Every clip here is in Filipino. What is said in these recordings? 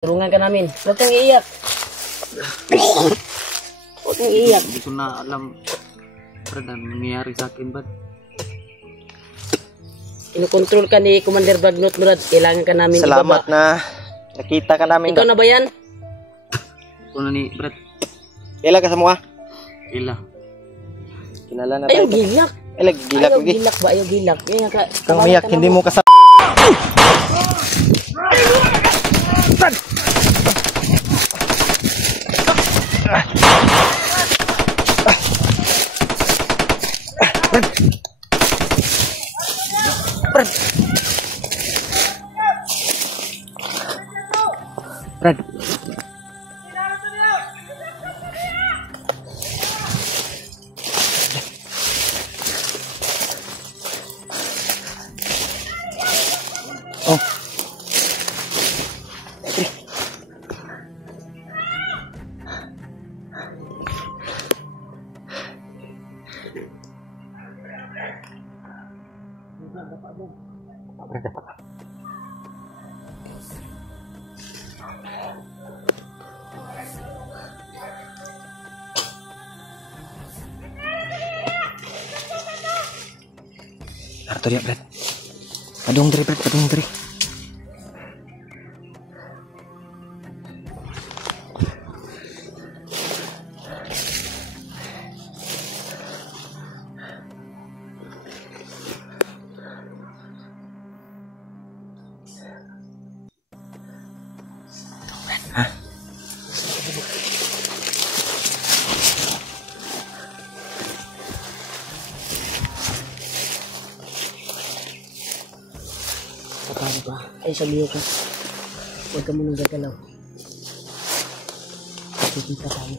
Tulungan ka namin. Huwag kang iiyak. Huwag kang iiyak. Hindi ko na alam, Brad, ano nangyayari sa akin, Brad. Kinukontrol ka ni Commander Bagnot, Brad. Kailangan ka namin Salamat ibaba. na nakita ka namin. Ikaw na ba yan? Ito na ni Brad. Ila ka sa mga? Ila. Kilala na Ayaw tayo. gilak. Ila gilak Ayaw ko gi. gilak ba? Ayaw gilak. Yan nga ka. Kang umiyak hindi mo kasama. Brad. Oh. Ato dia, Brad. Padung dari, Brad. Padung dari. Hah? Paano ba? Ay, sabihin ka. Huwag ka munang gagalaw. Kikita tayo.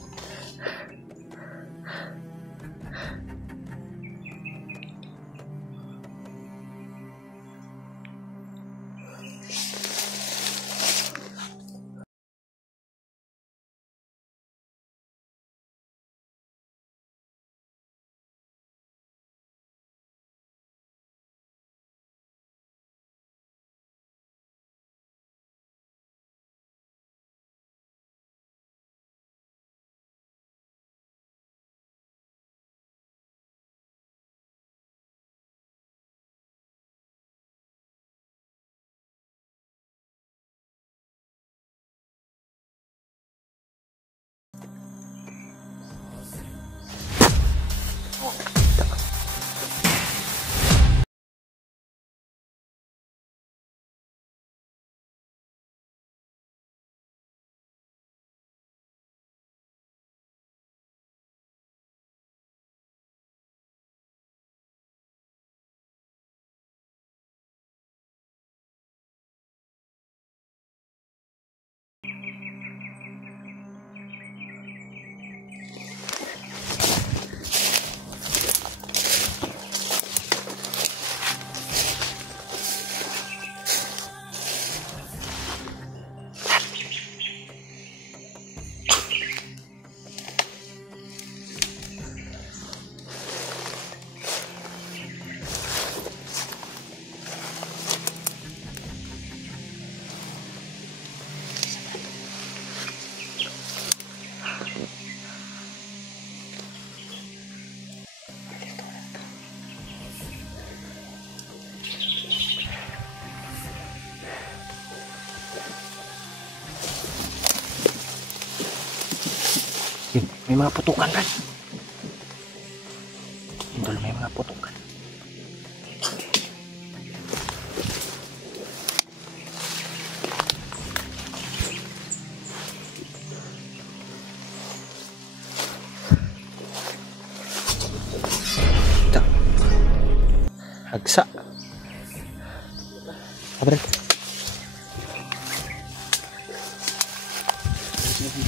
Yun, may mga putukan, Brad. Indol, may mga putukan. Ito. Hagsa. Brad.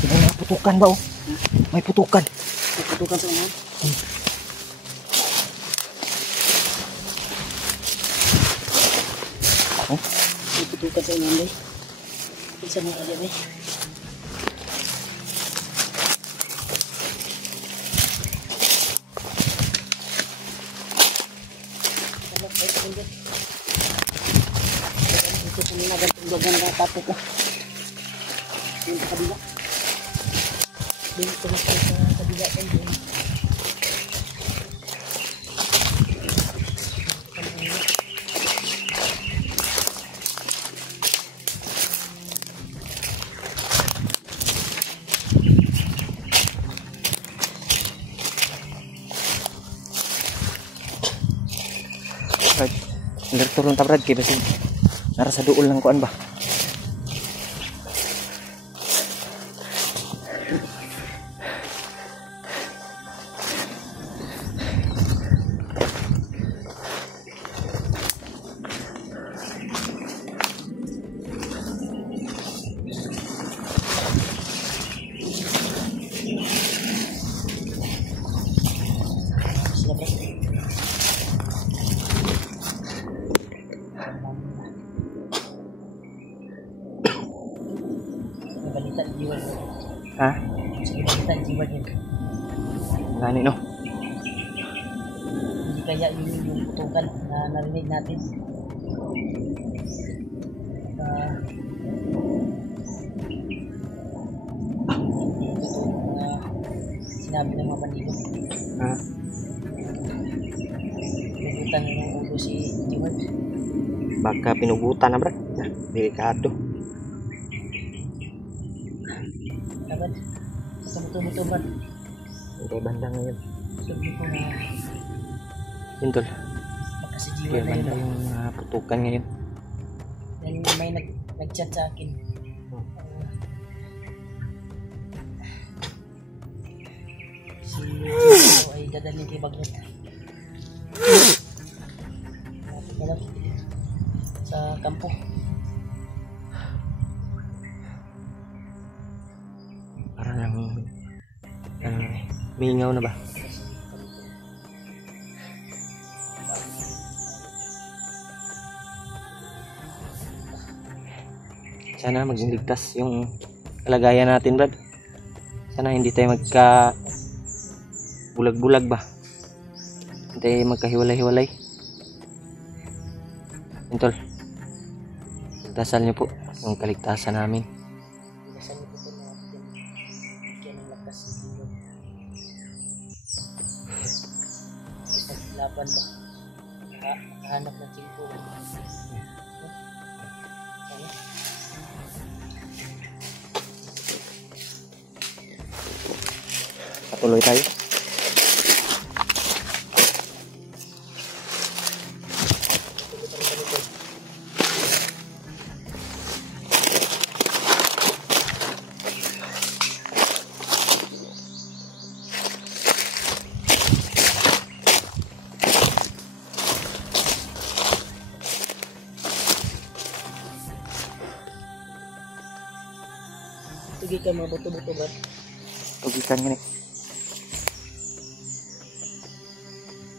May mga putukan ba, oh? May putukan. May putukan sa unahan. Oh? May putukan sa unahan, bay. Isa na ka, bay. Ito sa mga gantong bagang tapo ko. Yung sa kabila. Dito na sa kabila kan yun. Brad, under turun ta Brad kay basi nara sa duol lang kuan ba. Balita jiwa niya. Ha? Balita jiwa niya. Gani no. Hindi kaya yung putukan na narinig natin. Sinabi ng mga Manilo. Ha? Pinugutan ng ulo si Jewel. Baka pinugutan na Brad. Delikado. Dapat tumutong ba? Kay banda ngayon. Sabi ko na Yun tol. baka si Kay Jewel na banda yun. yung putukan ngayon. Then may nag-chat sa akin. Si Jewel ay dadalhin kay Bagnot. Ano? Sa kampo. Parang mingaw na ba? Sana maging ligtas yung kalagayan natin Brad. Sana hindi tayo magka bulag-bulag ba. Hindi tayo magkahiwalay-hiwalay. Yun tol. Dasal niyo po yung kaligtasan namin. Dasal niyo po na bigyan ng lakas si Jewel. Laban ba? Hanap ng timpo. Patuloy tayo. Tugi ka mga buto-buto ba? Tugikan nga ni.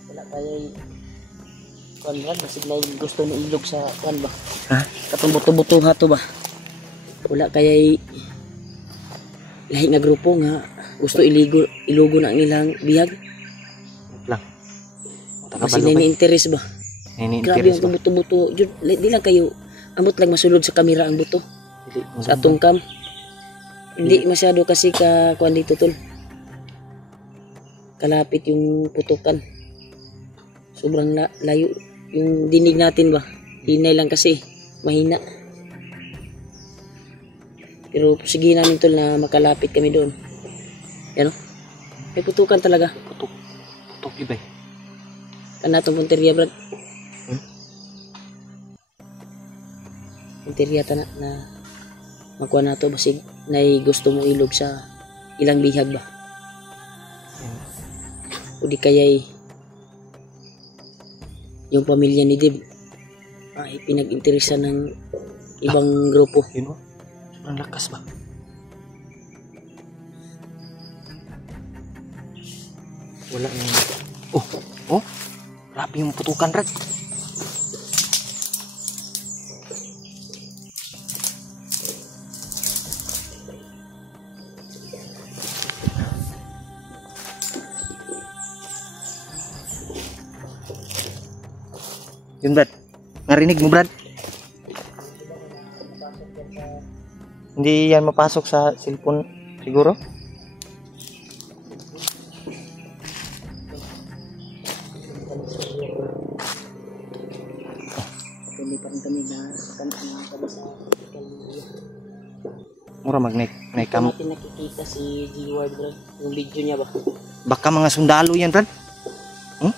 Wala kaya kuan ba? Basig na gusto ni ilog sa kuan ba? Ha? Katong buto-buto nga to ba? Wala kaya lahi nga grupo nga gusto ilugo na ang ilang bihag. Lang. Kasi na interest ba? Grabe Ini-interest yung ba? buto-buto. Di lang kayo amot lang masulod sa kamera ang buto. Sa atong cam. Hindi masyado kasi ka kuan dito tol. Kalapit yung putukan. Sobrang layo yung dinig natin ba. Hinay lang kasi mahina. Pero sige namin tol na makalapit kami doon. Yan o. May putukan talaga. Putok ibay. Kana itong punteriya brad. Punteriya na makuha na ito basig na gusto mong ilog sa ilang bihag ba. O di kaya yung pamilya ni Dib ay pinag-interesa ng ibang grupo. Yun o. Sobrang lakas ba? Wala yung... Oh! Grabe yung putukan Brad. Yun Brad. Narinig mo Brad? Hindi yan mapasok sa cellphone siguro. Hindi pa rin kami na kanang kami sa Mura mag-naik cam. natin nakikita si G-Ward, bro. Yung video niya ba? Baka mga sundalo yan, Brad. Hmm?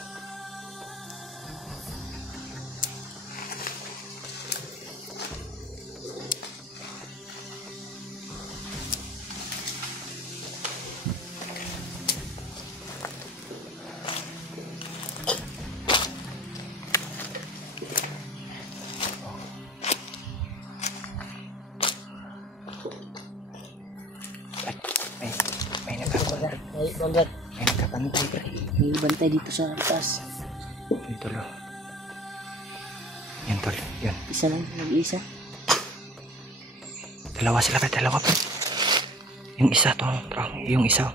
May nakapantay. Ay, bangat. May nakapantay, pre. May bantay dito sa taas. Dito lo. Yan, tol. Yan. Isa lang, nag-iisa. Dalawa sila, pre. Dalawa, pre. Yung isa to, bro. Yung isa.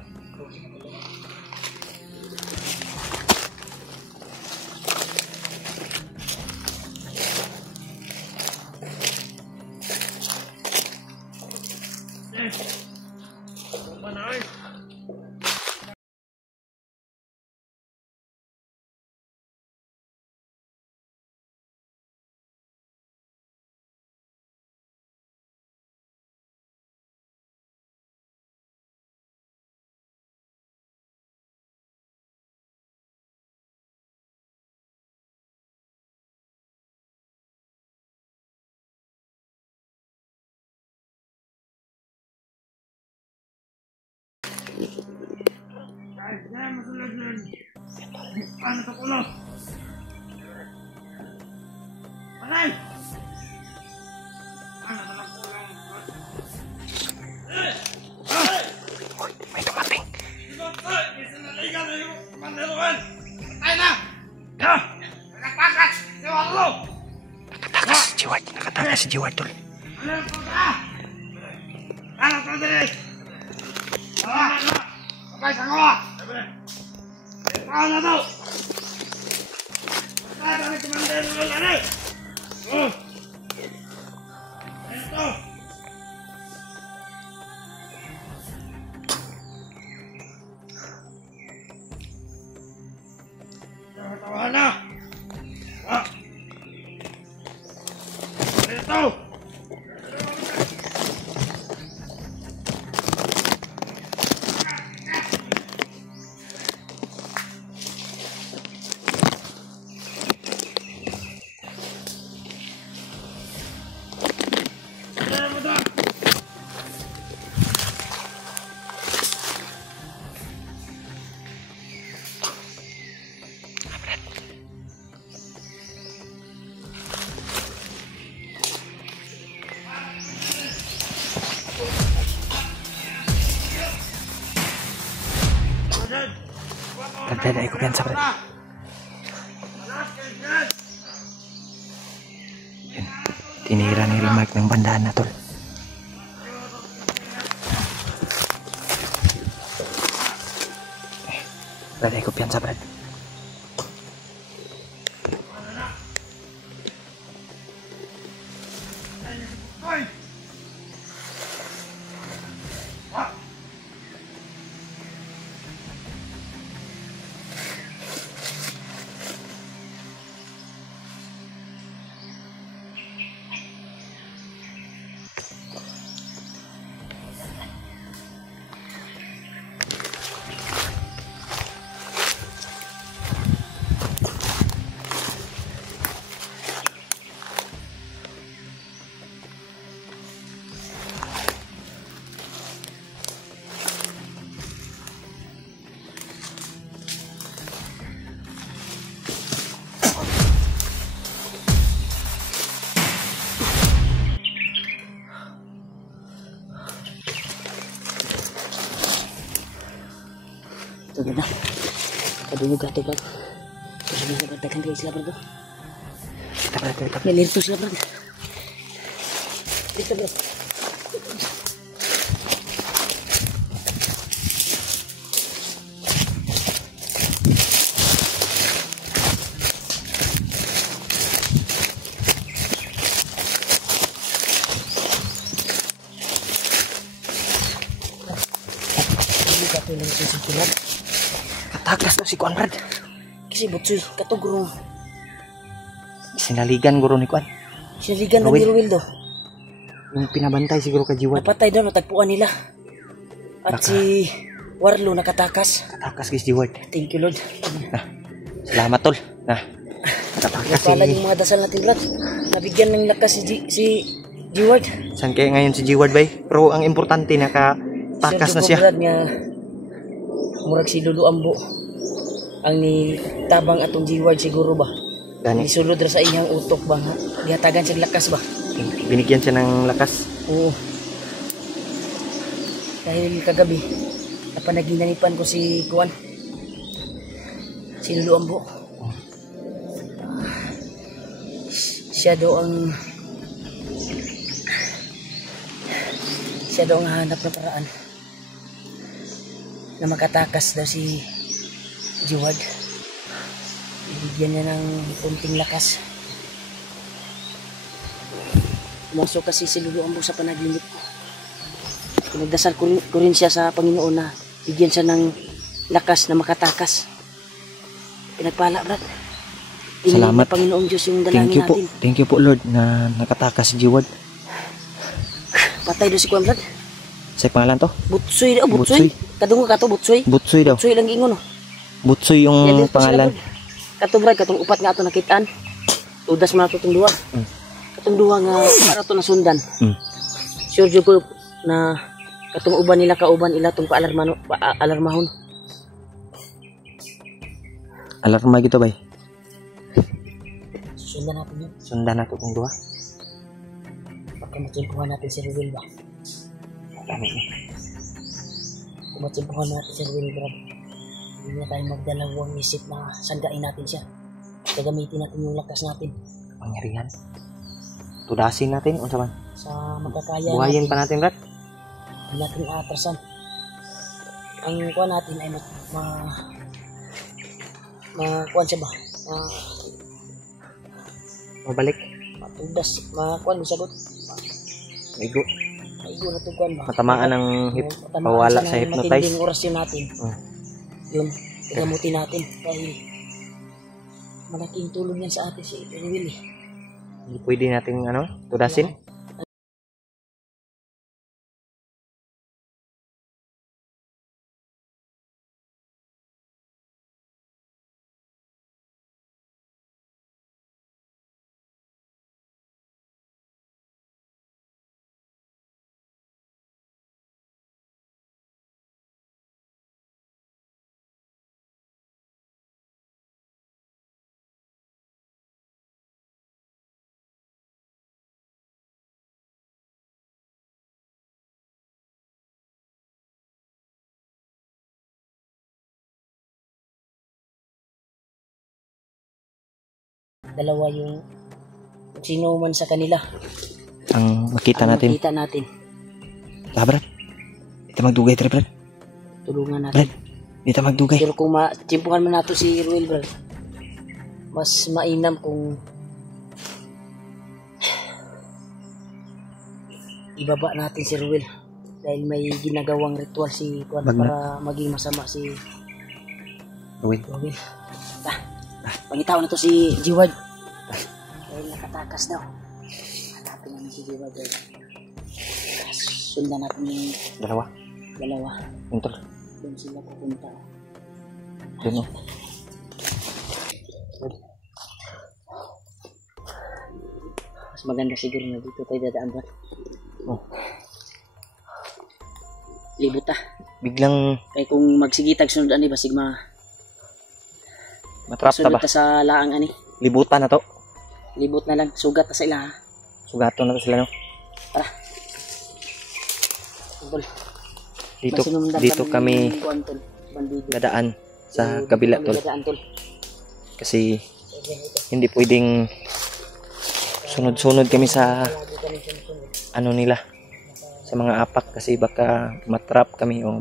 May dumating. Nakatakas si Jiward, tol. Dada, ikut yan sa pre. Yan. Tinira ni Mark ng bandaan na, tol. Dada, ikut yan sa pre. Ito ganda. Kadulog ato ba? Kasi may nabatakan kayo sila bro. Kita. Nilirto sila bro. Dito bro. Katulong ito sa tulad. Katakas to si Kuan Brad. Kasi butsoy, katugro. Sinaligan guro ni Kuan. Sinaligan ng Ruel. Ruel do. Yung pinabantay siguro ka Jiwad. Napatay daw, natagpuan nila. At Baka. si Warlo nakatakas. Katakas kay Jiwad. Thank you, Lord. Salamat tol. Katakas Pala si... yung mga dasal natin, Brad. Nabigyan ng lakas si G-Ward. San kaya ngayon si Jiwad bay? Pero ang importante nakatakas na siya. Brad nga, murag si Lulu Ambo. Ang ni tabang atong G-Ward siguro ba? Gani. Isulod ra sa iyang utok ba? Gihatagan siya lakas ba? Binigyan siya ng lakas. Oo. Dahil kagabi, napanaginanipan ko si Kuan. Si Lulu Ambo. Siya daw ang hanap na paraan na makatakas daw si Jiwad. Ibigyan niya ng kunting lakas. Pumasok kasi si Lulu Ambo sa panaginip ko. Pinagdasal ko rin siya sa Panginoon na bigyan siya ng lakas na makatakas. Pinagpala, Brad. Salamat. Panginoong Diyos yung dalangin natin. Thank you po Lord na nakatakas si Jiwad. Patay doon si Kuan, Brad. Sa pangalan to? Butsoy daw, Butsoy. Kadungo ka to, Butsoy. Butsoy daw. Butsoy lang ingon. Butsoy yung Yan, dito pangalan. sila, Brad. Kato, Brad, katong upat nga ato nakitaan. Tudas mo na ito itong duwa. Katong duwa nga para ito nasundan. Sure dyo ko na katong uban nila kauban ila itong paalarmahon. Alarma gitu bay. Sundan natin yun. Sundan nato kung duha. Baka matsimpuhan natin si Ruel ba? Dami na. Kung matsimpuhan natin si Ruel, Brad, hindi na tayo magdalawang isip na sandain natin siya. Gagamitin natin yung lakas natin. Pangyarihan. Tudasin natin unsa man. Sa magkakaya Buhayin natin. pa natin Brad. Hindi natin aatrasan. Ang kuha natin ay kuha siya ba? Mabalik. Matudas. Kuha mo sagot. Maigo. Maigo na ito kuha ba? Matamaan ng mawala sa hypnotize. Matinding orasyon natin. Yun. Gamutin natin. Dahil malaking tulong yan sa atin si Ruel eh. Hindi pwede nating tudasin. Dalawa yung sino man sa kanila. Ang makita Ang natin. makita natin. Brad. Dito magdugay tre Brad. Tulungan natin. Brad. Dito magdugay. Pero kung matsimpuhan man nato si Ruel, Brad, mas mainam kung ibaba natin si Ruel dahil may ginagawang ritual si Juan para maging masama si Ruel. Pangitaw na to si Jiwad dahil nakatakas daw. Hanapin namin si Jiwad dahil sundan natin yung Dalawa. Entar. doon sila pupunta. Doon Mas maganda siguro na dito tayo dadaan, Brad. Libot Biglang kaya kung magsigitag sunod ani basig matrap ta sunod ba? ta sa laang ani. Libutan na to. Libot na lang, sugat ta sa ila ha. Sugaton na to sila no. Tungkol. Dito kami dadaan sa kabila tol. Kasi hindi pwedeng sunod-sunod kami sa nila sa mga apak kasi baka matrap kami o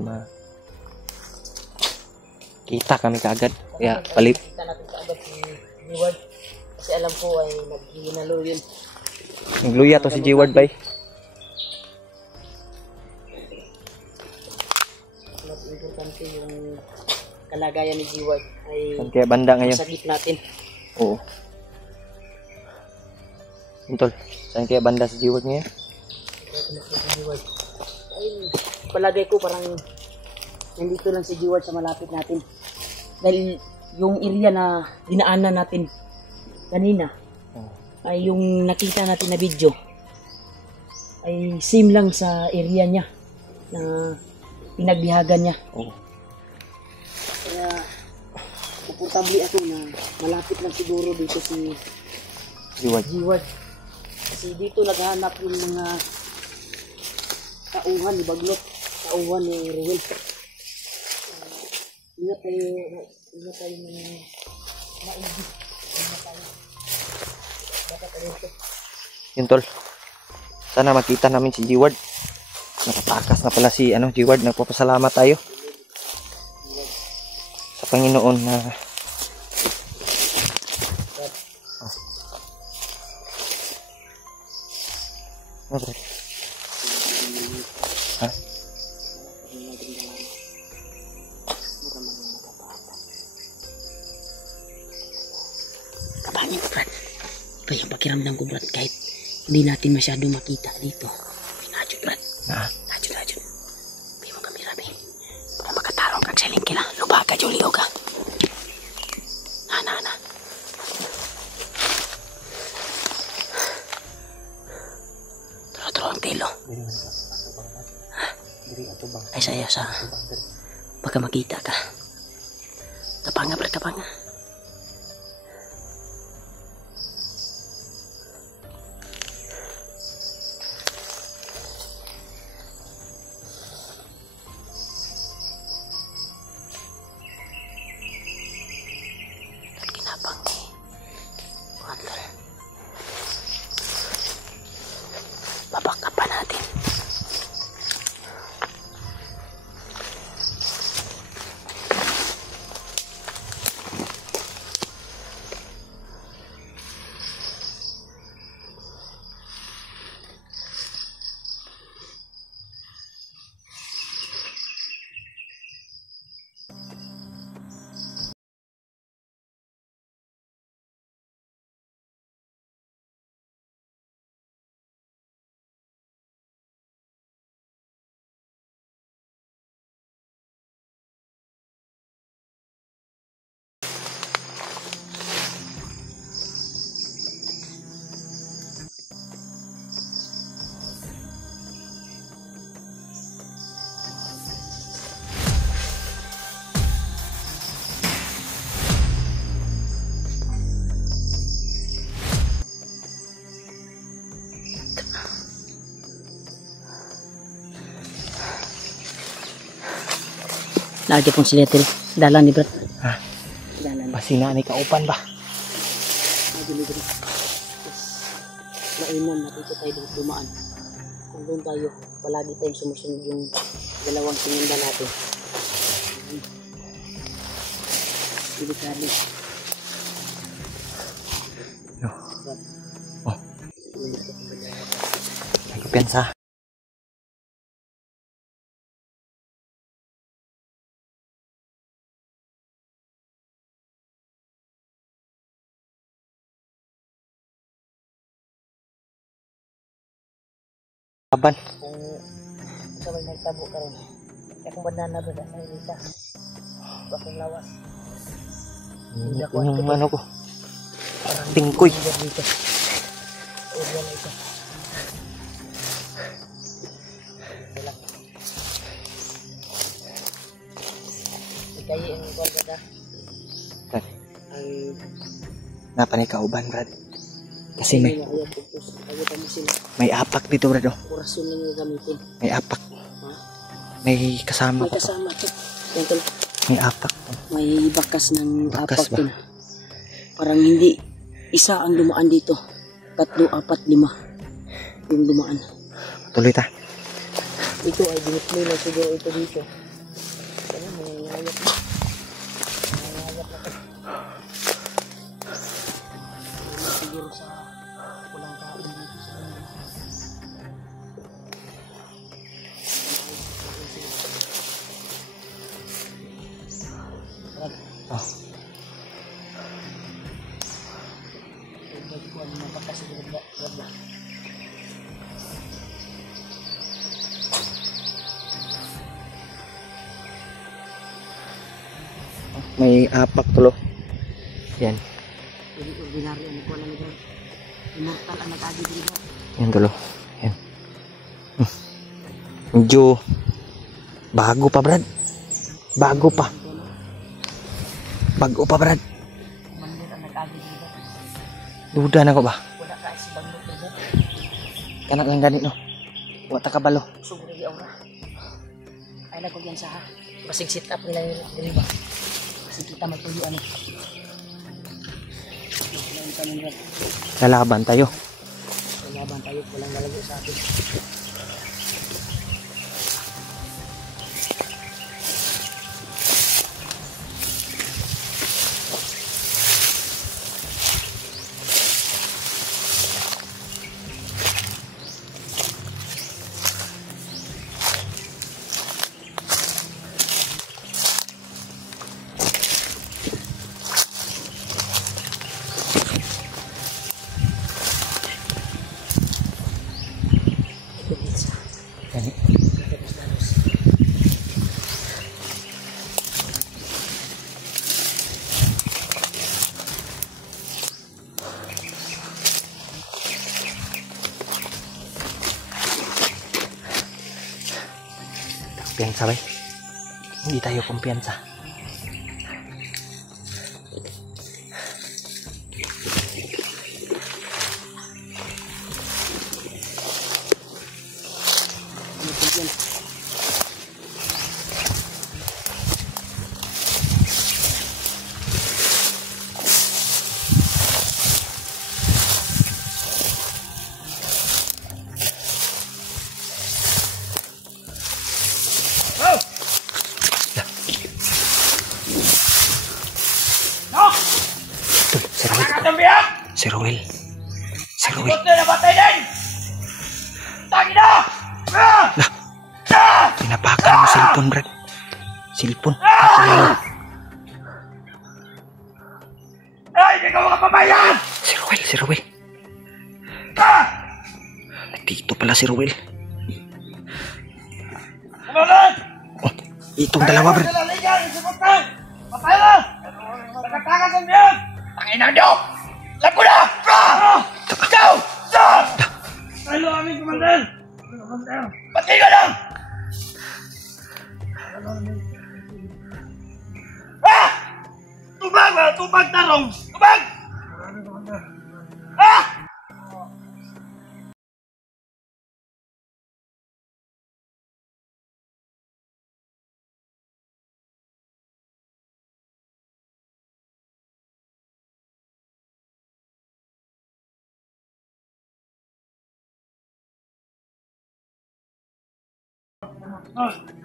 kita kami kaagad. Kaya palip. Kita natin kaagad si Jiwad kasi alam ko ay naghinalo yun. Nagluya to si Jiwad bay. importante yung kalagayan ni G-Ward ay Saan kaya banda ngayon? masagip natin. Oo. Tol, saan kaya banda si G-Ward ngayon? Ay, palagay ko parang nandito lang si G-Ward sa malapit natin. Dahil yung area na dinaanan natin kanina ay yung nakita natin na video ay same lang sa area niya na pinagbihagan niya. Oo. Kaya komportable ako na malapit lang siguro dito si G-Ward. Kasi dito naghahanap yung mga tauhan ni Baglot, tauhan ni Ruel. Ingat tayo ng maigi. Ingat tayo. Dapat tayo ito. Yun tol. Sana makita namin si G-Ward. Nakatakas na pala si G-Ward. Nagpapasalamat tayo sa Panginoon na Ha? Kapangin ko, Brad. Iba yung pakiramdam ko, Brad. Kahit hindi natin masyado makita dito. Pinadyo, Brad. Nadyo. Hindi mo kami rabi. Pag makatarong kang saling kila. Lupa ka, Julio ka. Na. Turo ang tilo. Ay saya sa. Baka makita ka. Kapanga, Brad, kapanga. Babaka pa natin. Lagi pong siletil. Dalan ni Brad. Ha? Dalan. Pasina ni kaupan ba? Lagi ni Brad. Mainon na dito tayo dumaan. Kung doon tayo, palagi tayong sumusunod yung dalawang sinunda natin. Delikado. No. Oh. Nagpipensa. Kaban. Kung sabay nagtabo ka rin. Kaya kung banana ba sa ilita. Bakong lawas. Yung ano ko. Tingkoy. Dito. Area na ito. Wala. Ikayi ang ikaw ganda. Ang Napanay kauban, Brad. Kasi may apak dito, Brad. Orason lang yung gamitin. May apak. Ha? May kasama May pa to. kasama to. Yan tol. May apak. May bakas ng Bakas apak ba? dun. Parang hindi isa ang dumaan dito. 3, 4, 5 yung dumaan. Tuloy ta. Ito ay diniploy na siguro ito dito. Kaya mangyayayap na. Mangyayayap na ito. Siguro sa walang kain dito sa kanila. May apak tulo. Yan. Hindi ordinary ano ko lang Brad. Immortal ang nag-agi dito. Yan tulo. Yan. Medyo bago pa, Brad. Bago pa. Bago pa, Brad. Mandir ang nag-agi dito. Duda na ko ba? Wala ka si banglo Brad. Kanak lang ganit no. Wa ta kabalo. Sugro di aura. Ay nagog yan sa ha. Basig sit up nila yung dili ba. Kasi kita magtuyo ano. Lalaban tayo. Laban tayo, walang nalago sa atin. Gani. Kumpiyansa ba? Hindi tayo kumpiyansa. Si Ruel. Si Ruel. Lah, pinapakan mo cellphone, Brad. Cellphone. Si Ruel. Nandito pala si Ruel. Oh, itong dalawa, Brad. Tubag tarong! Tubag!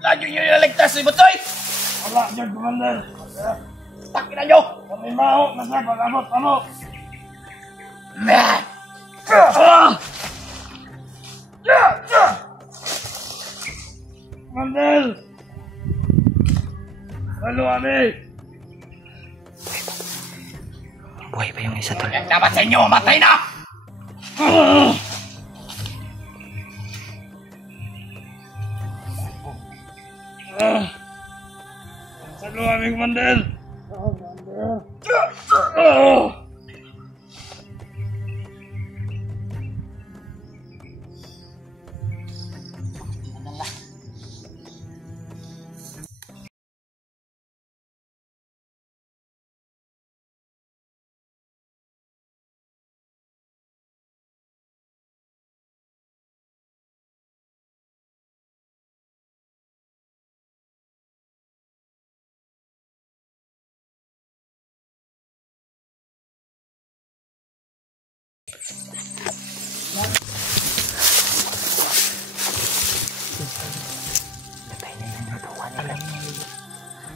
Lagi nyo nilaligtas si Butoy! Wala dyan, Commander. Takin na nyo! Kami maho, nasa pag-abot, ano? Commander! Halo, Ami! Buhay pa yung isa tol. Yang dapat sa inyo, matay na! Halo, Ami, Commander!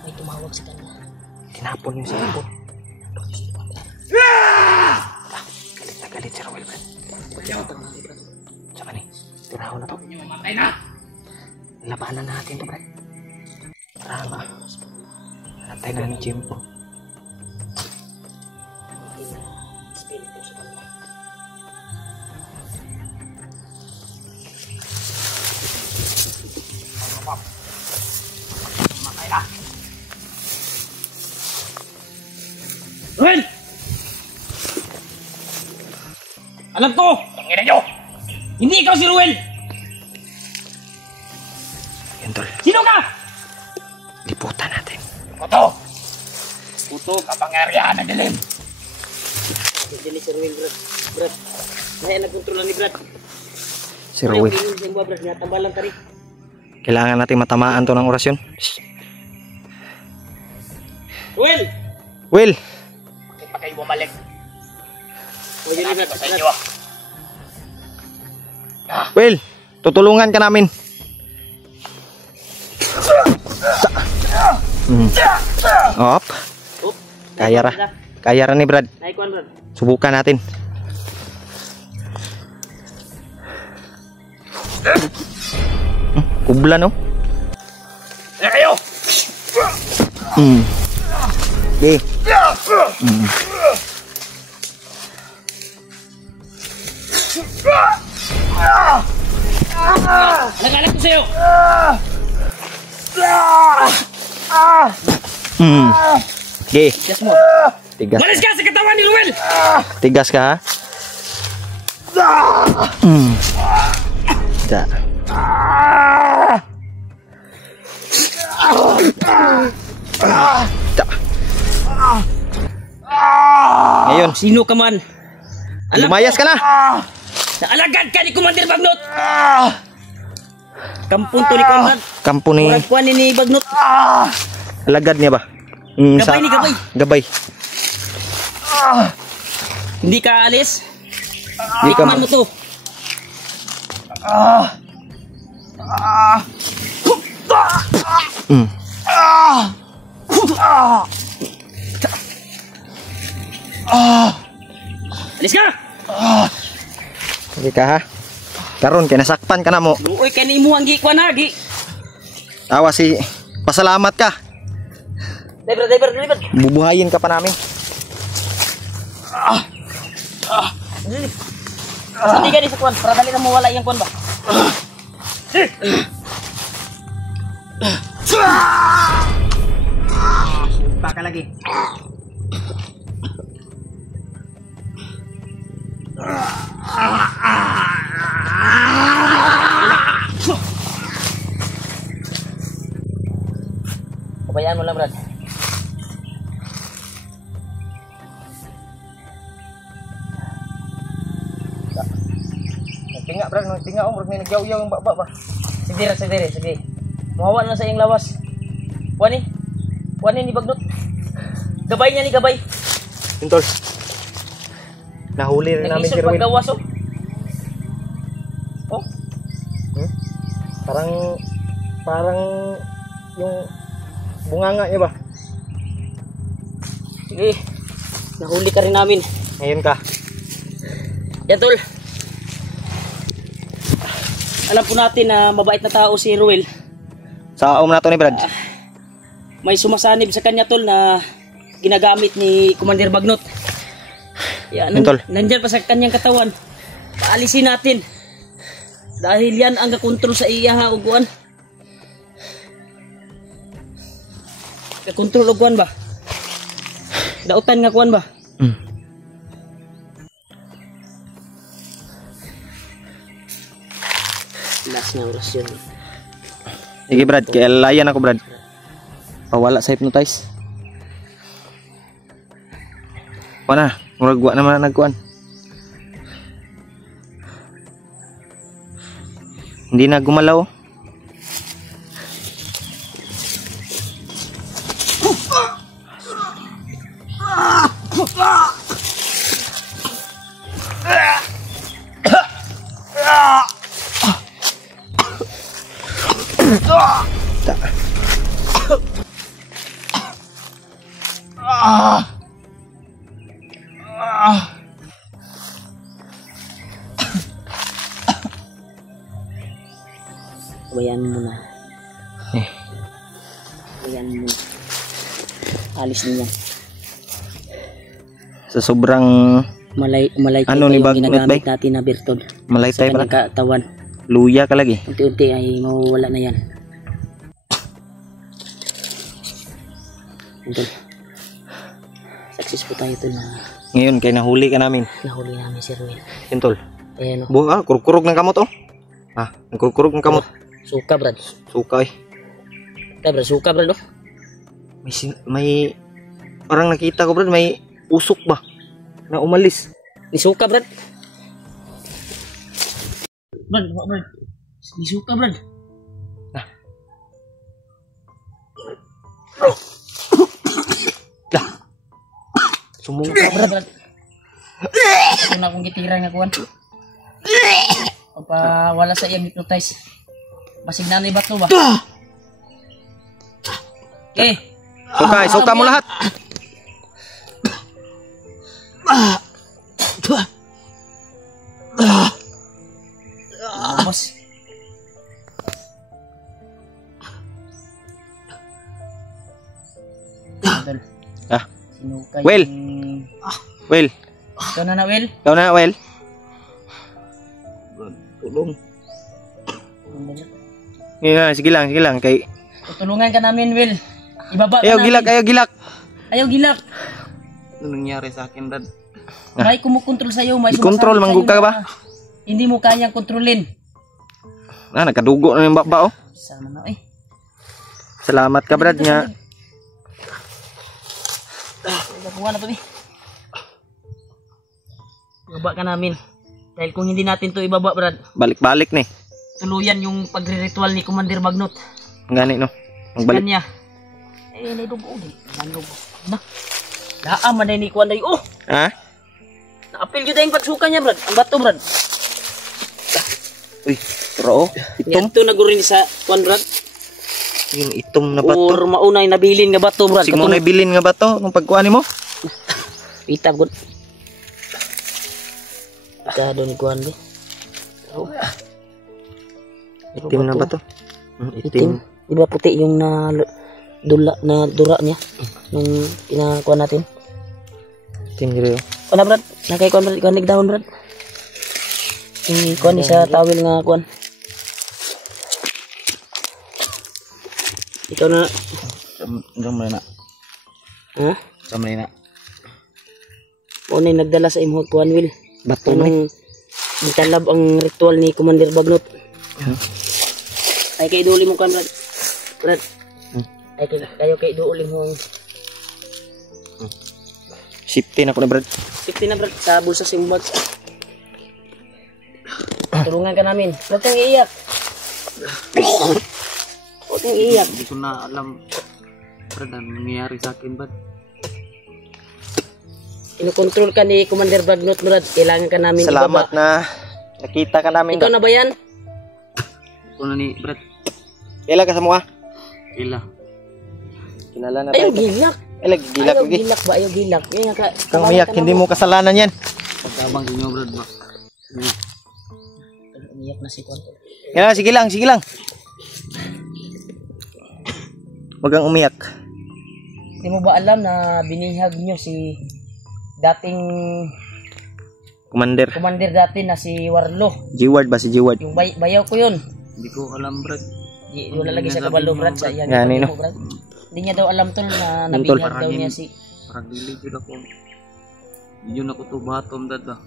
May tumawag sa kanya. Tinapon yung cellphone. Galit na galit si Ruel, Brad. Tsaka ni, tinahon na to. Matay na! Labanan natin to, Brad. Tama. Natay na ng Jimpo. Espiritu sa kanya. Matay na! Ruel! Alam ko! Tangina nyo! Hindi ikaw si Ruel! Yun, tol. Sino ka? Liputan natin. Kuto! Kuto, kapangyarihan ng dilim. Dili si Ruel, Brad. Brad. Kaya nagkontrolan ni Brad. Si Ruel. Ayaw, sa imba, Brad. Natambalan ka rin. Kailangan natin matamaan to ng orasyon. Ruel! Will! Bakit pa kayo bumalik? O, yun, Sabi Brad. ko sa inyo Will! Tutulungan ka namin. Op. Oop. Kaya ra. Kaya ra ni Brad. Naikuan, Brad. Subukan natin. Kubla no? Kaya kayo! Okay. Nagalit ko sa'yo! Okay. Yes mo. Tigas. Malis ka sa katawan ni Ruel! Tigas ka ha? Da. Da. Ngayon, Sino ka man? lumayas ka na. Naalagad ka ni Commander Bagnot! Kampun to ni Conrad. Kampo ni Murag kuan ni Bagnot. alagad niya ba? Gabay ni gabay. Gabay. Hindi ka alis. Di ka Tikman mo to. Alis ka! Hindi ka ha? Karon kay nasakpan ka na mo. Luoy kay nimo ang gikuan ha, gi. Tawa si pasalamat ka. Diver. Bubuhayin ka pa namin. Sandi ka di sa kuan, para dali na mawala yung kuan ba? Pa ka lagi. Pabayaan mo lang, Brad. Tinga bro, tinga may nagyaw-yaw yung baba ba. Sige. Mahawa na sa iyong lawas. Wani ni Bagnot. Gabay niya ni gabay. Tol. Nahuli rin namin si Nag-isot Ruel. paggawas oh. Oh, Parang yung bunganga niya ba? sige. Nahuli ka rin namin. Ngayon ka. Yan tol. Alam po natin na mabait na tao si Ruel. Sa na to ni Brad. May sumasanib sa kanya tol na ginagamit ni Commander Bagnot. Yan, Yun, tol. nandyan pa sa kanyang katawan. Paalisin natin. Dahil yan ang kakontrol sa iya ha, uguan. Kakontrol uguan ba? Dautan nga kuan ba? Last na orasyon. Sige Brad, kaya layan ako Brad. Pawala sa hypnotize. Mana? Murag wa naman nagkuan. Hindi na gumalaw. Bayaan mo na. Bayaan mo na. Alis niya. Sa sobrang Malay Ano ano ni yung Bagnot, ginagamit bay? natin na Bertod. malay Sa tayo kanyang Brad. katawan. Luya ka lagi. Unti-unti ay mawawala na yan. Ito. successful tayo ito na Ngayon, kay nahuli ka namin. nahuli namin si Ruel. Yan, tol. Ayan o. Kurkurog ng kamot, oh. Nagkurkurog ng kamot. Suka, Brad. Suka, eh. Brad, suka, Brad, oh. May parang nakita ko, Brad, may usok ba na umalis. Ni suka, Brad. Brad. Ni suka, Brad. Sumungka, Brad. Ito na akong gitira nga kuwan. Pagpa wala sa iyang hypnotize. Basig na ni bato ba? Okay. Suka mo lahat. Boss. Well. Well. Ikaw na, Will. Ikaw na, Well. Tulong. Sige lang. Kay... Tutulungan ka namin, Will. Ibaba ka Ayaw namin. gilak. Ayaw gilak. Ano nangyari sa akin, Brad? May kumukontrol sa'yo. May I-control, sumasabi manggug sa'yo ka ba? na hindi mo kayang kontrolin. Nagkadugo na yung baba, oh. Sama na, eh. Salamat ka, Brad, nga. Nakuha na to, eh. Ibaba ka namin. Dahil kung hindi natin to ibaba, Brad, Balik-balik ni. tuluyan yung pagre-ritual ni Commander Bagnot. Gani, no? Sa Magbalik. kanya. Naidugo ulit. Nadugo. Na. Naama na ni Kuan dayo. Oh! Ha? Naapil yun tayong pagsuka niya, Brad. Ang bato, Brad. Uy, pero, oh. Itom. Ito nagurin sa Kuan, Brad. Yung itom na bato. Or maunay nabilin nga bato, Brad. Sige mo na bilin nga bato kung pagkuhanin mo. Pita, Brad. Pita doon ni Kuan, Brad. Oh. Itim na bato. Itim. Di ba puti yung dura niya nung pinakuha natin? Itim gire. Kuha na, Brad. Nakay Kuan, Brad. Kuha nagdahon, Brad. Kuha ni sa tawil nga Kuan. Ikaw na. Gamay na. Ha? Gamay na. O na nagdala sa imong Kuan, Will. Bato na. Anong gitalab ang ritual ni Commander Bagnot. Ay kay duuli mo Kuan, Brad. Brad. Ay kayo kay duuli mo. Safety na ko na, Brad. Safety na, Brad, sa bulsa sa imong bag. Tulungan ka namin. Huwag kang iiyak. Huwag kang iiyak. Hindi ko na alam, Brad, ano nangyari sa akin, Brad. Inokontrol ka ni Commander Bagnot, Brad. Kailangan ka namin Salamat ibaba. na nakita ka namin. Ikaw na ba yan? Ito na ni, Brad. Kailan ka sa mga? Ila. Kilala na Ayaw tayo. gilak. Gilak Ayaw lagi. gilak ba? Ayaw gilak. Ngayon ka. Kang umiyak, hindi mo kasalanan yan. Pagkabang inyo, Brad, ba? Umiyak na si Kuan. Yan, sige lang. Huwag kang umiyak. Hindi mo ba alam na binihag nyo si dating Commander. Commander dati na si Warlo? G-word ba si G-word? Yung bayaw ko yun. Hindi ko alam, Brad. Wala lagi sa kabalo, Brad. Sa iyang Gani, no? mo, Brad. Hindi niya daw alam tol na Yung tol. nabihag daw niya si... Parang diligid ako. Hindi yun ako to batom, Dad, ba?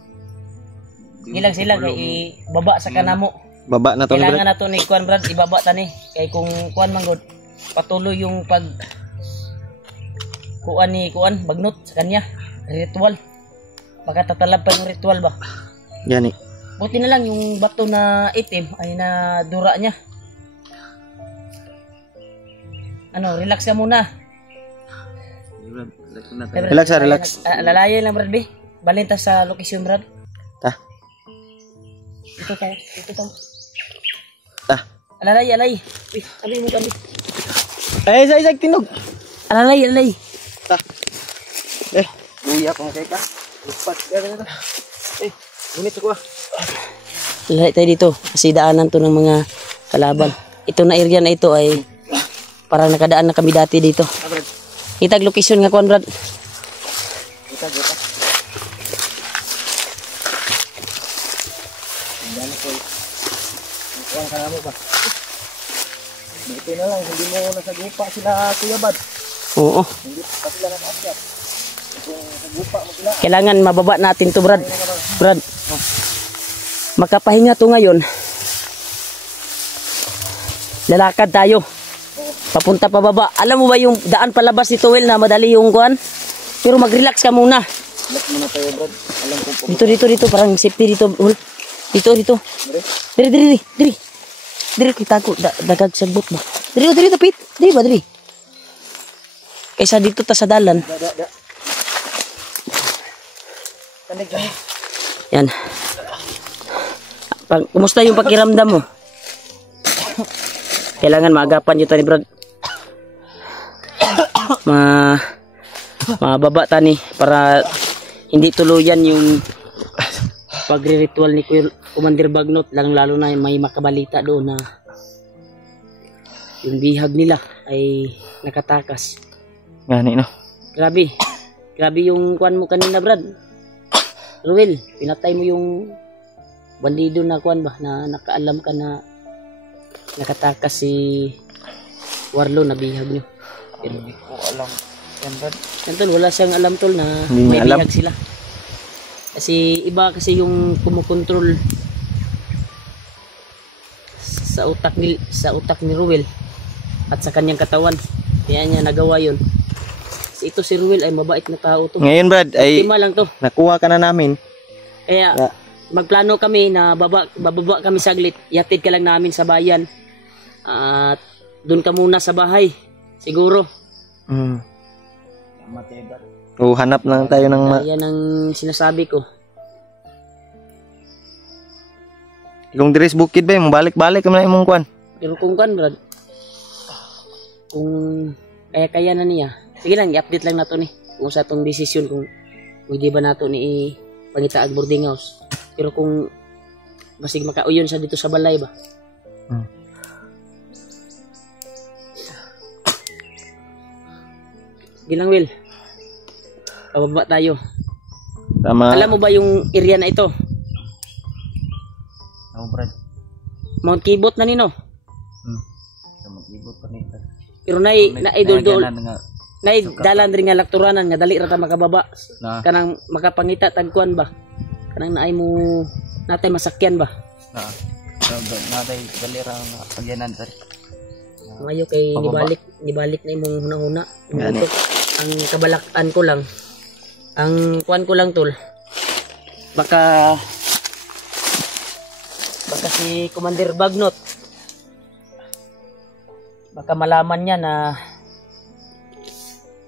Ilang sila kay ibaba sa kanamo. Baba na to ni Brad. Kailangan na to ni Kuan, Brad. Ibaba tani. Kay kung Kuan manggod, patuloy yung pag... Kuan ni Kuan, Bagnot sa kanya. Ritual. Baka tatalab pa yung ritual ba? Gani. Buti na lang yung bato na itim ay na dura niya. Ano, relax ka muna. Brad, relax na Eh, tayo. Brad, Relax. Lalayan lang, Brad, be. Balinta sa location, Brad. Ta. Ito tayo. Ito tayo. Ta. Alay. Uy, sabi mo kami. Ay, isa tinog. Alay. Ta. Buya kung kay ka. Lupat. Gana. Gunit ako. Alay tayo dito. Kasi daanan to ng mga kalaban. Ito na area na ito ay parang nakadaan na kami dati dito. Itag location nga Kuan, Brad. Kita. Gani ko. Kuwan ka mo ba? Dito na lang, hindi mo nasagupa sila Kuya Bad. Oo. Hindi pa sila nakakyat. Kailangan mababa natin to, Brad. Brad. Makapahinga to ngayon. Lalakad tayo. Papunta pa baba. Alam mo ba yung daan palabas ni Towel na madali yung kuan? Pero mag-relax ka muna. Relax muna tayo, Brad. Alam ko Dito. Parang safety dito. Dito. Diri. Diri kita ko. Dagag sagbot ba? Diri, tapit. Diri ba, diri? Kaysa dito ta sa dalan. Yan. Kumusta yung pakiramdam mo? Kailangan maagapan nyo tani, Brad. Mababa tani para hindi tuluyan yung pagre-ritual ni Commander Bagnot, lalo na may makabalita doon na yung bihag nila ay nakatakas. Gani no. Grabe yung kuan mo kanina, Brad. Ruel, pinatay mo yung bandido na kuan ba na nakaalam ka na nakatakas si Warlo na bihag nyo. Pero hindi ko alam. Yan, Brad. yan tol, wala siyang alam tol na Hindi may niya alam. bihag sila. Kasi iba kasi yung kumukontrol sa utak ni Ruel at sa kanyang katawan. Kaya niya nagawa yun. Kasi ito si Ruel ay mabait na tao to. Ngayon, Brad, ay Tima lang to. nakuha ka na namin. Kaya Yeah. magplano kami na bababa kami saglit. Yatid ka lang namin sa bayan. At doon ka muna sa bahay. Siguro. Tama tayo, Brad. O hanap lang tayo ng Yan ang sinasabi ko. kung diris bukid ba, balik-balik kami na imong kwan. Pero kung kan, Brad, kung kaya na niya, sige lang, i-update lang nato ni kung sa itong desisyon kung hindi ba nato ni pangitaag boarding house. Pero kung basig makauyon sa dito sa balay ba? Sige lang, Will. Pababa tayo. Tama. Alam mo ba yung area na ito? Ako, Brad. Mount Kibot na nino. Sa mag-ibot pa nito. Pero nay idol-dol. Nga, Nay dalan rin nga lakturanan nga dali ra ta makababa. na, Kanang makapangita tagkuan ba? Kanang naay mo natay masakyan ba? na, natay galera nga pagyanan, Brad. Ngayo kay Pababa. nibalik na imong hunahuna. Gani. Ang kabalakan ko lang. Ang kuan ko lang tol. Baka si Commander Bagnot baka malaman niya na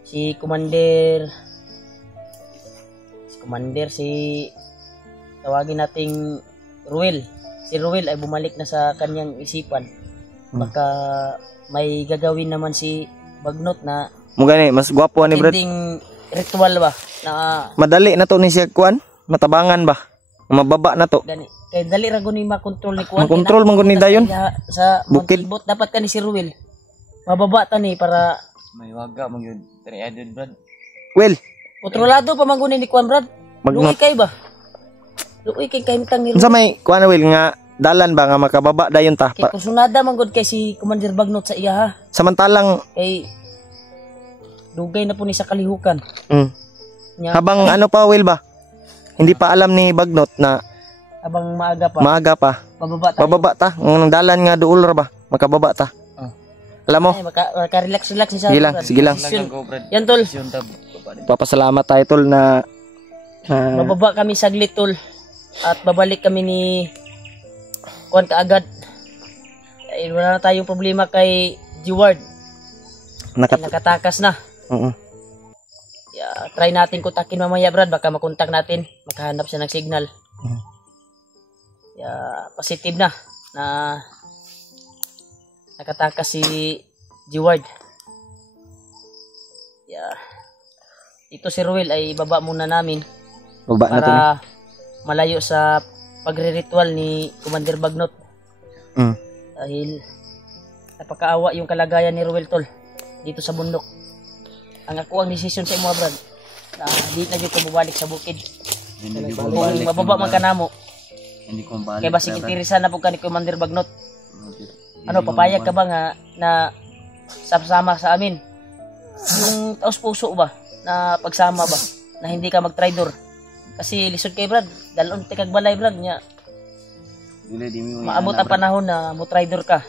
si Commander tawagin nating Ruel. Si Ruel ay bumalik na sa kanyang isipan. Baka may gagawin naman si Bagnot na Mo gani, mas gwapo ni Brad. ending ritual ba na Madali na to ni siya kwan, matabangan ba? Mababa na to. gani kay dali ra guni makontrol ni kuan. Makontrol man gud ni dayon. Sa Bukid. Bukid dapat ka ni si Ruel. Mababa ta ni para May waga, mag-yun. Tari-adid, Brad. Well, kontrolado pa man guni ni kuan, Brad. Luoy Bagnot. kay ba? Luoy kay kahimtang ni Unsa Ruel. may kwan Will nga dalan ba nga makababa dayon ta? Kay kusunada man gud kay si Commander Bagnot sa iya ha. Samantalang Kay dugay na po ni sa kalihukan. Nya, habang ano pa Will ba? Hindi pa alam ni Bagnot na abang maaga pa. maaga pa. Pababa tayo. Bababa ta. Ang dalan nga duol ra ba? Makababa ta. Alam mo? Ay, maka-relax ni sa Sige lang, Brad. sige lang. Yun. Go, Brad. Yan tol. Yun, tab. Papasalamat tayo tol na Mababa kami saglit tol. At babalik kami ni kuan kaagad. Ay, wala na tayong problema kay G-Ward. Ay, nakatakas na. Try natin kontakin mamaya, Brad. Baka makontak natin. Makahanap siya ng signal. Positive na nakatakas si G-Ward. Ito si Ruel ay baba muna namin baba na to. para malayo sa pagre-ritual ni Commander Bagnot. Dahil napakaawa yung kalagayan ni Ruel tol dito sa bundok. Ang ako ang desisyon sa imo, Brad, na di na gyud ko mabalik sa bukid. Hindi ko Kung balik. mababa man kanamo, Hindi ko balik. kay basig interesan na po ka ni Commander Bagnot. Ano, papayag ka ba nga na sama sa amin? Yung taos puso ba na pagsama ba? na hindi ka mag-traidor. Kasi lisod kay Brad, dalon ti kag balay Brad nya. Dili di mo Maabot ang panahon na mo traidor ka.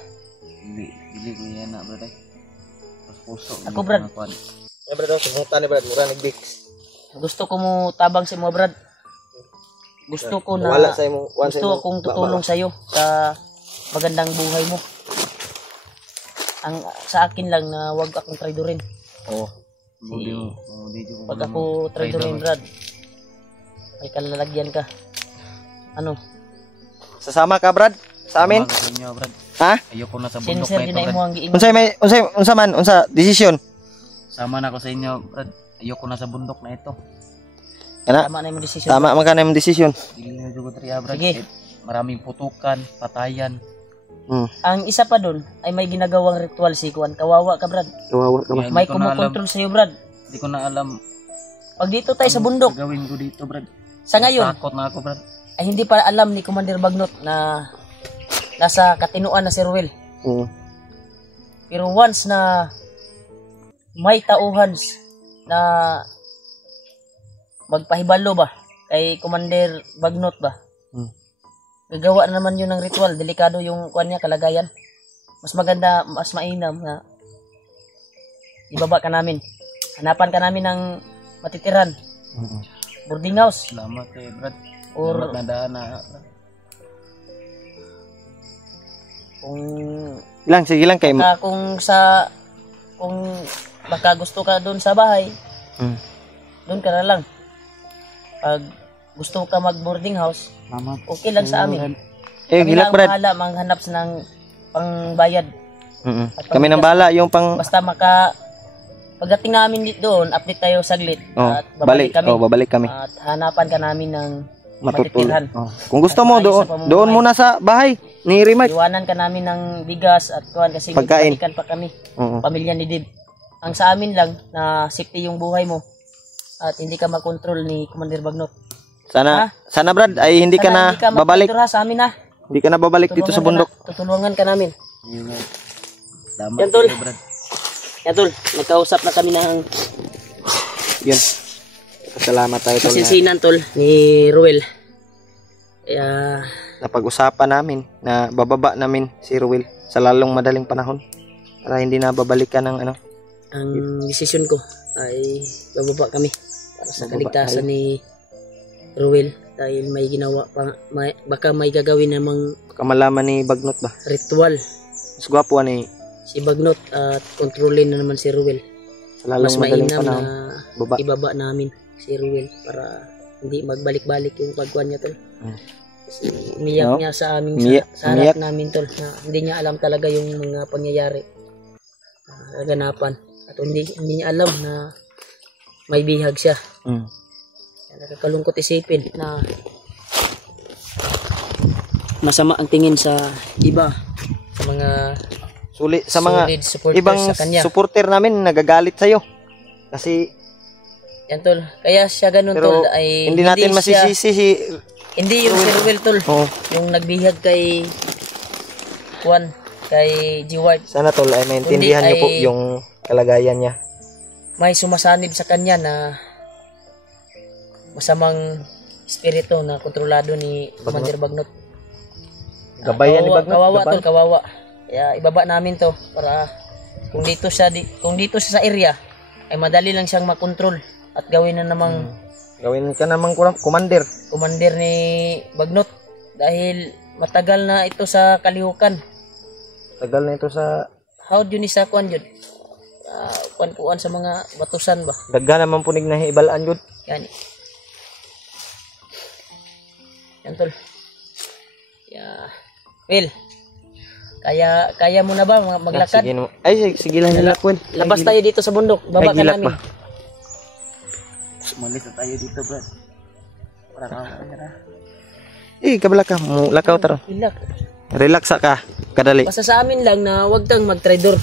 dili ko yan na brad. Pas puso. Ako, Brad. Ya Brad, sumunta ni Brad, mura nag-bix. Gusto ko mo tabang si mo Brad. Gusto ko na Wala sa imo, gusto akong tutulong sa iyo sa magandang buhay mo. Ang sa akin lang na wag akong traidorin. Oh. Pag ako traidorin Brad, may kalalagyan ka. Ano? Sasama ka Brad sa amin? Sa inyo, Brad. Ha? Ayoko na sa bundok Sincere na ito, yun na imo Brad. ang giingon. Unsa man, unsa decision? Sama na ako sa inyo, Brad. Ayoko na sa bundok na ito. Kana? Tama na yung desisyon. Tama man ka na imong decision. Dili na jud ko triya, Brad. Sige. Maraming putukan, patayan. Ang isa pa doon ay may ginagawang ritual si Kuan. Kawawa ka Brad. Kawawa ka ba? Kaya May hindi ko na alam. kumukontrol sa iyo Brad. Hindi ko na alam. Pag dito tayo sa bundok, Gagawin ko dito, Brad. sa ngayon, Takot na ako, Brad. ay hindi pa alam ni Commander Bagnot na nasa katinuan na si Ruel. Oo. Pero once na may tauhan na magpahibalo ba kay Commander Bagnot ba, gagawa na naman yun ng ritual. Delikado yung kuan niya, kalagayan. Mas maganda, mas mainam na ibaba ka namin. Hanapan ka namin ng matitiran. Boarding house. Salamat eh, Brad. Or Salamat na daan na, Brad. Sige lang kay kung baka gusto ka doon sa bahay, doon ka na lang. Pag gusto ka mag boarding house, Salamat. okay lang sa amin. eh Kami gilak lang Brad. bahala manghanap ng pangbayad. At Kami nang bala yung pang Basta pagdating namin doon, update tayo saglit. At balik. babalik kami. Babalik kami. At hanapan ka namin ng Matutulog. matitirhan. Kung gusto mo At ayos na pamumuhay. doon muna sa bahay ni Remite. Iwanan ka namin ng bigas at kuhan kasi Pagkain. balikan pa kami. Oo. Pamilya ni Dib. Ang sa amin lang na safety yung buhay mo at hindi ka makontrol ni Commander Bagnot. Sana Brad ay hindi ka na babalik. Magtraidor, ha, sa amin ha. Hindi ka na babalik dito sa bundok. Tutulungan ka namin. Salamat Yan, tol. eh, Brad. Yan tol, nagkausap na kami ng Yun. Salamat tayo tol. kasinsinan tol ni Ruel. Kaya Napag-usapan namin na bababa namin si Ruel sa lalong madaling panahon para hindi na babalikan ng ano. ang desisyon ko ay bababa kami para sa Bababa kaligtasan ni Ruel dahil may ginawa pa, baka may gagawin namang Kamalaman ni Bagnot ba? ritual Mas gwapo ni si Bagnot at kontrolin na naman si Ruel. sa lalong Mas madaling mainam panahon. na Baba. ibaba namin si Ruel para hindi magbalik-balik yung pagkuhan niya tol. Kasi umiyak No? niya sa aming sa Umiyak. harap namin tol na hindi niya alam talaga yung mga pangyayari na ganapan at hindi niya alam na may bihag siya. Nakakalungkot isipin na masama ang tingin sa iba, sa mga Sa mga solid supporters ibang sa kanya. supporter namin nagagalit sa iyo. Kasi Yan tol, kaya siya ganun pero tol ay hindi natin siya- masisisi si hindi yung si Ruel tol, oh, yung nagbihag kay Juan, kay G-Ward. sana tol ay maintindihan Kundi niyo po ay- yung kalagayan niya. May sumasanib sa kanya na masamang espiritu na kontrolado ni Commander Bagnot. Gabayan ni Kawawa- Bagnot. Kawawa gaban. tol, kawawa. Kaya ibaba namin to para kung dito siya sa area ay madali lang siyang makontrol at gawin na namang Gawin ka namang commander. commander ni Bagnot dahil matagal na ito sa kalihukan. Tagal na ito sa How yun isa kuan yun? Kuan sa mga batusan ba? daghan naman punig na hibalaan gud. Yan. Yan tol. Yeah. Will, kaya mo na ba maglakad? Sige no. Ay sige lang nila Kwen. Labas tayo dito sa bundok. Baba ka Gilak namin. ba? Umalis na tayo dito, Brad. Para ka. Kabala ka mo lakaw taro. Relax. Relax ka. Kadali. Basta sa amin lang na wag kang mag-traidor.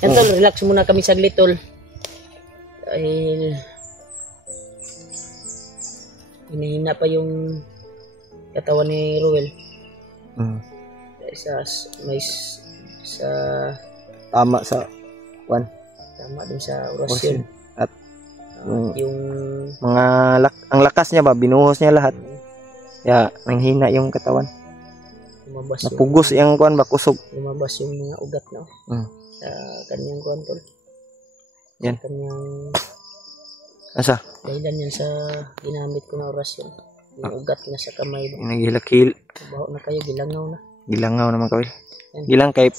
Yan tol, relax muna kami saglit tol. Dahil hinihina pa yung katawan ni Ruel. Dahil sa Tama sa Kwan. tama din sa orasyon. At Yung mga ang lakas niya ba, binuhos niya lahat. Kaya nanghina yung katawan. lumabas Napugos yung kuan ba, kusog. lumabas yung mga ugat na sa kanyang kuwan tol. Yan. Kanyang Asa? dahilan yan sa ginamit ko na orasyon. Yung ugat na sa kamay ba. Nagilakil. Baho na kayo, gilangaw na. Gilangaw naman ka, Will. Gilang kay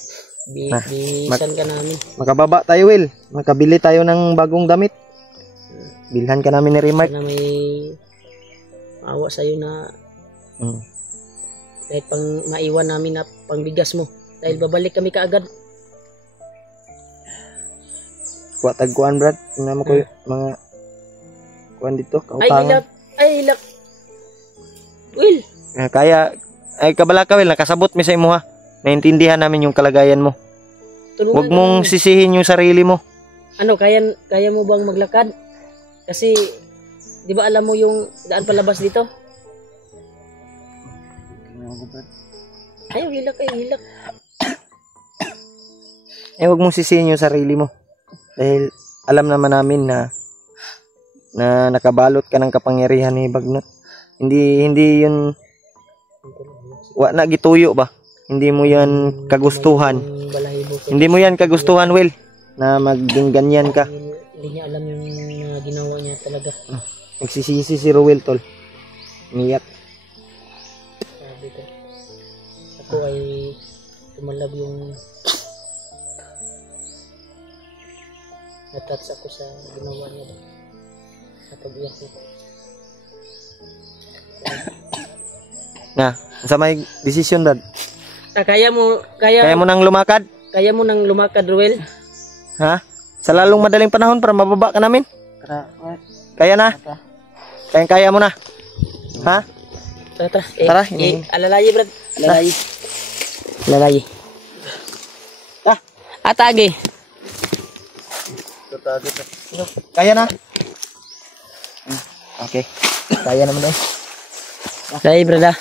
Bisan ka namin. makababa tayo, Will. Makabili tayo ng bagong damit. Bilhan ka namin ni Remark. Sana may maawa sa'yo na kahit pang maiwan namin na pangbigas mo. Dahil babalik kami kaagad. Kuha tagkuan, Brad. Tingnan mo ko yung mga kuan dito. Ay, hilak! Ay, hilak! Will! Kaya, ay kabala ka, Will. Nakasabot mi sa imo ha. Naintindihan namin yung kalagayan mo. Tulungan Huwag ka mong namin. sisihin yung sarili mo. Ano, kaya mo bang maglakad? Kasi, di ba alam mo yung daan palabas dito? Ayaw, hilak kayo, hilak. Huwag mong sisihin yung sarili mo. Dahil alam naman namin na nakabalot ka ng kapangyarihan ni Bagnot. Hindi yun na gituyo ba? Hindi mo yan kagustuhan. Yung balahibo ko. Hindi mo yan kagustuhan, Will, na maging ganyan ka. Hindi niya alam yung ginawa niya talaga. Nagsisisi si Ruel, tol. Niyak. Sabi ko. Ako ay tumalab yung natouch ako sa ginawa niya ba. Sa pag-iyak niya. Na, sa may decision, Dad. Kaya mo Kaya mo nang lumakad? Ruel? Ha? Sa lalong madaling panahon para mababa ka namin? Kaya na? Kaya mo na? Ha? Tara. Tara, Alalayi, Brad. Alalayi. Alalayi. Atagi. Kaya na? Okay. Kaya naman eh. Alalayi, Brad.